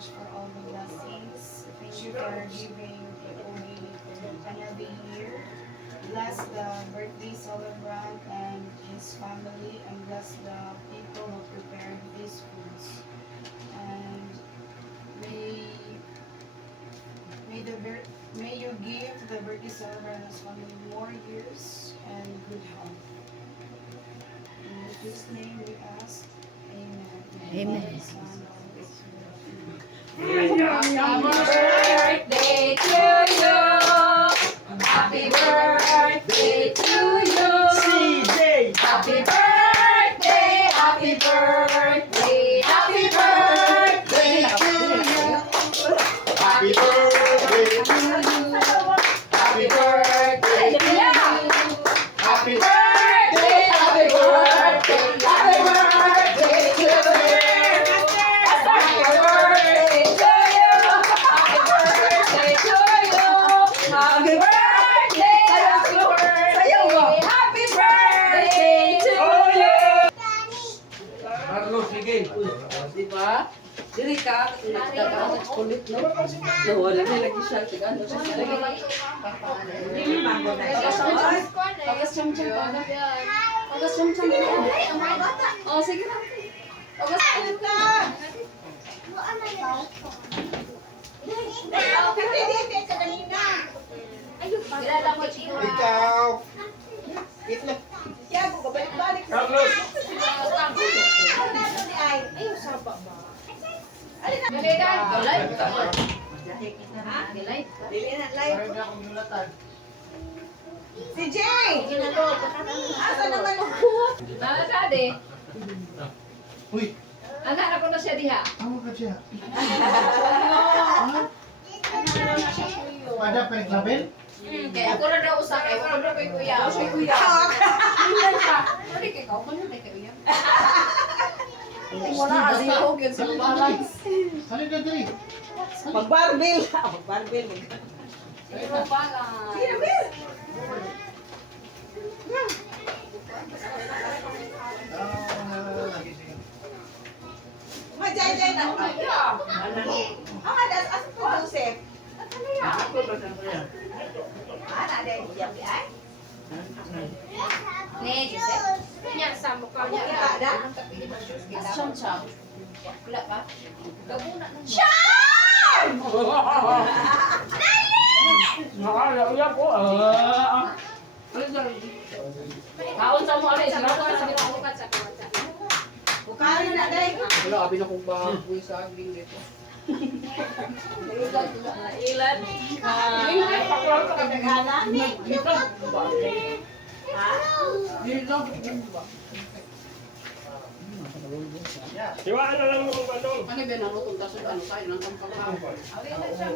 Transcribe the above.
much for all the blessings. Thank you for giving Ogi another year. Bless the birthday celebrant and his family, and bless the people who prepared these foods. And may may you give the birthday celebrant and his family more years and good health. In Jesus' name we ask. Amen. Amen. Son, Holy Spirit. Happy birthday to you. Happy birthday to you. CJ! Happy birthday, happy birthday, happy birthday to you. Happy birthday to you! Happy birthday to you! Happy birthday! Happy birthday, happy birthday to you. Happy birthday to you. Happy birthday to you. Happy birthday, happy birthday, happy birthday to you. Carlos, sige. Di ba? Dili ka, nagtagaan at kulit, no? Nawala na lagi siya, tigaan mo siya. Pagas cham-cham pa. Pagas cham-cham pa. Oh, sige na. Pagas Ikaw! Itlog. Carlos! Si Jay! Asa naman mo? Mga kade, Uy! anak ko na siya diha. Tama ka siya. Ada peniklabel? Kaya ako na daw usa kay ako na kay kuya. Ako kay kuya. Hindi siya. Hindi kay kau man kay kuya. Wala kasi ako gyud sa balance. Halin na diri. Mag-barbell. Mag-barbell. Pero balance. Majay-jay na. Ang adas, asa po Joseph? Ana din, yabi ay. Ne, Joseph. Nya sa mukha niya. Kita da? Cham-cham. Wala pa. Gabo na nang. Nakakaya po. Kaon sa mo ari sa ako sa binukat sa kwarta. Bukari na day. Wala, abi na kong baboy sa agling dito. Ilan? Paklaro ka Kadaganan. dito. Ha? Dito. Siwaan na lang mo kung ano. Ano ba nalutong kaso ano tayo ng kampang Abi na siya.